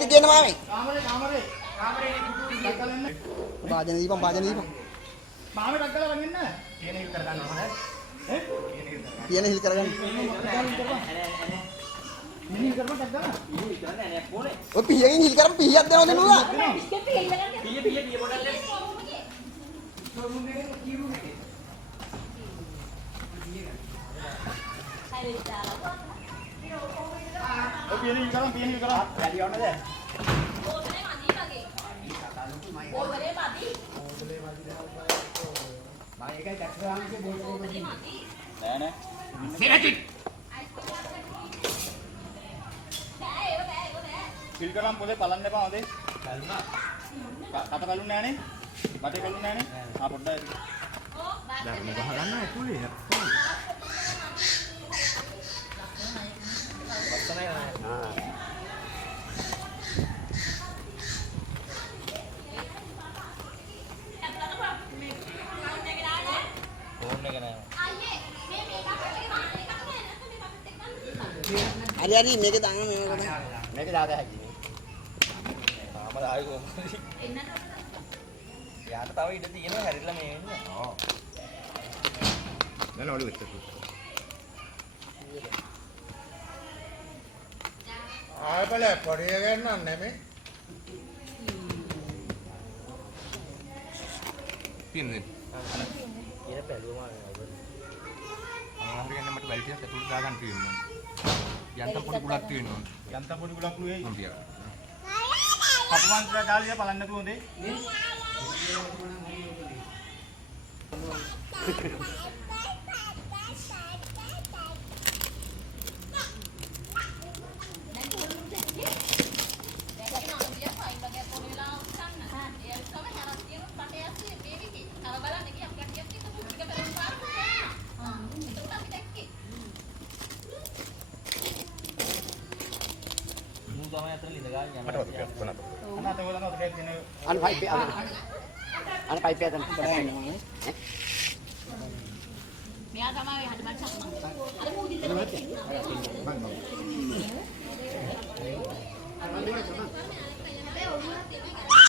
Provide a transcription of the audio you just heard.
ටික ගේන්න මාමේ. කාමරේ. වාදන දීපන්. මාමේ ඩක්කලා වගින්න. කියන හිල් කර ගන්නවා නේද? පියන හිල් කරගන්න. මිනිහ කරපන් ඩක්කලා. ඔය පියගෙන් හිල් කරපන් පියක් දෙනවද නුලා? පිය පොඩක් දෙන්න. ඔය පියන හිල් කරන් වැඩි යවන්නද? ඕකනේ මදි වගේ. ඕකනේ මදි. මම ඒකයි දැක්කාමගේ බෝල් මදි. නෑ. සෙනටි. බෑ. හිල් කරන් පොලේ බලන්න එපා හොඳේ. කල්ුණා. කත කලුන්නේ නෑනේ. බටේ කලුන්නේ නෑනේ. පොඩ්ඩක්. ඕ බෑ. දැන් මොකද ගන්න ඇතුලේ. හරි මේක දාන්න මේක දාද හැකිනේ. තාම දායි කොහොමද? යාට තව ඉඩ තියෙනවා හැරිලා මේ වෙන්නේ. ඔව්. නෑ ඔලු වෙච්ච. ආයපල පොඩිය ගන්න නෙමෙයි. පින්නේ. ඉර බැලුවම හරි ගන්න මට බැලි ටිකක් ඇතුළට දාගන්න තියෙනවා. යන්තම් පොඩි කුලක් තියෙනවා. යන්තම් පොඩි ගුලක් නුවේ. මම පියා. අපමන්ත්‍ර දාලිය බලන්න නැතුව හොඳේ. අන පයිප් එකෙන් මෙයා තමයි හදපත් සම්මන්. අර මූදින්ද මම